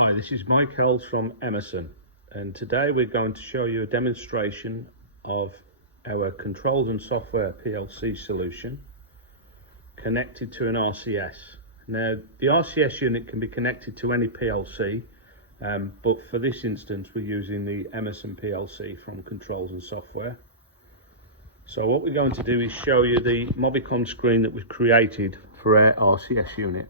Hi, this is Mike Ells from Emerson, and today we're going to show you a demonstration of our controls and software PLC solution connected to an RCS. Now, the RCS unit can be connected to any PLC, but for this instance we're using the Emerson PLC from controls and software. So what we're going to do is show you the Mobicon screen that we've created for our RCS unit.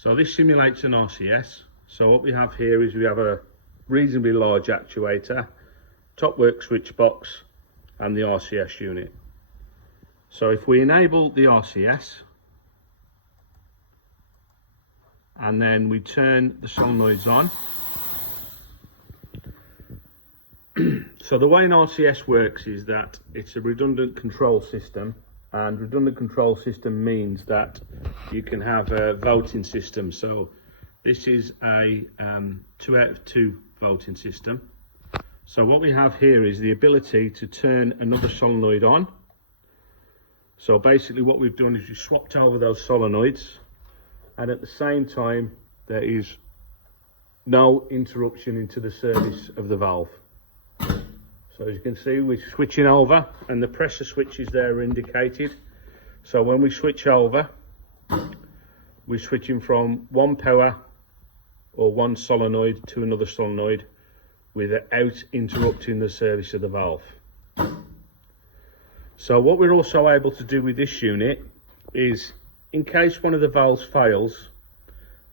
So this simulates an RCS. So what we have here is we have a reasonably large actuator, top work switch box and the RCS unit. So if we enable the RCS and then we turn the solenoids on. So the way an RCS works is that it's a redundant control system, and redundant control system means that you can have a voting system. So this is a 2 out of 2 voting system. So what we have here is the ability to turn another solenoid on. So basically what we've done is we swapped over those solenoids, and at the same time there is no interruption into the service of the valve. So as you can see, we're switching over and the pressure switches there are indicated. So when we switch over, we're switching from one power or one solenoid to another solenoid without interrupting the service of the valve. So what we're also able to do with this unit is, in case one of the valves fails,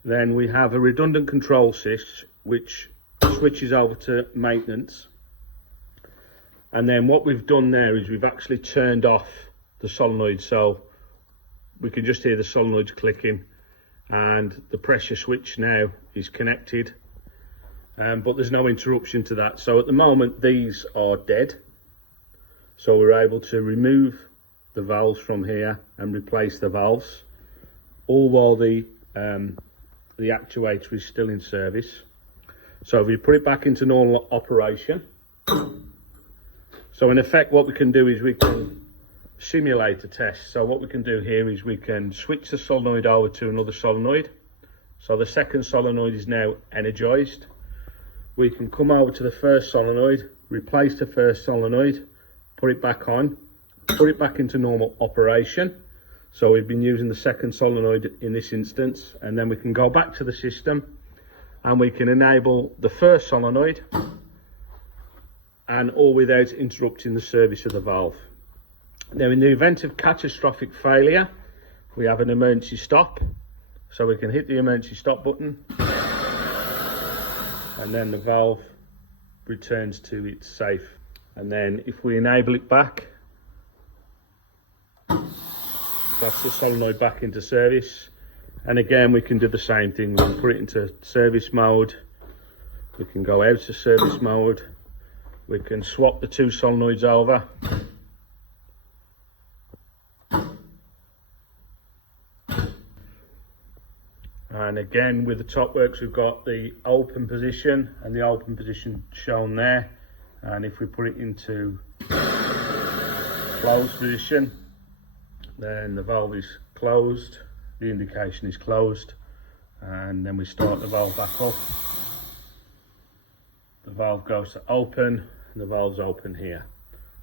then we have a redundant control switch which switches over to maintenance. And then what we've done there is we've actually turned off the solenoid, so we can just hear the solenoids clicking, and the pressure switch now is connected, but there's no interruption to that. So at the moment these are dead, so we're able to remove the valves from here and replace the valves, all while the actuator is still in service. So if we put it back into normal operation, so in effect what we can do is we can simulate a test. So what we can do here is we can switch the solenoid over to another solenoid. So the second solenoid is now energized. We can come over to the first solenoid, replace the first solenoid, put it back on, put it back into normal operation. So we've been using the second solenoid in this instance, and then we can go back to the system and we can enable the first solenoid, and all without interrupting the service of the valve. Now, in the event of catastrophic failure, we have an emergency stop. So we can hit the emergency stop button, and then the valve returns to its safe. And then if we enable it back, that's the solenoid back into service. And again, we can do the same thing. We can put it into service mode. We can go out of service mode. We can swap the two solenoids over. And again, with the top works, we've got the open position and the open position shown there. And if we put it into closed position, then the valve is closed, the indication is closed, and then we start the valve back up. The valve goes to open, and the valve's open here.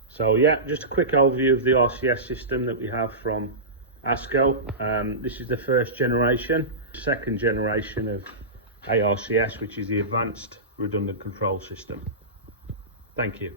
So yeah, just a quick overview of the RCS system that we have from ASCO. This is the first generation. Second generation of ARCS, which is the Advanced Redundant Control System. Thank you.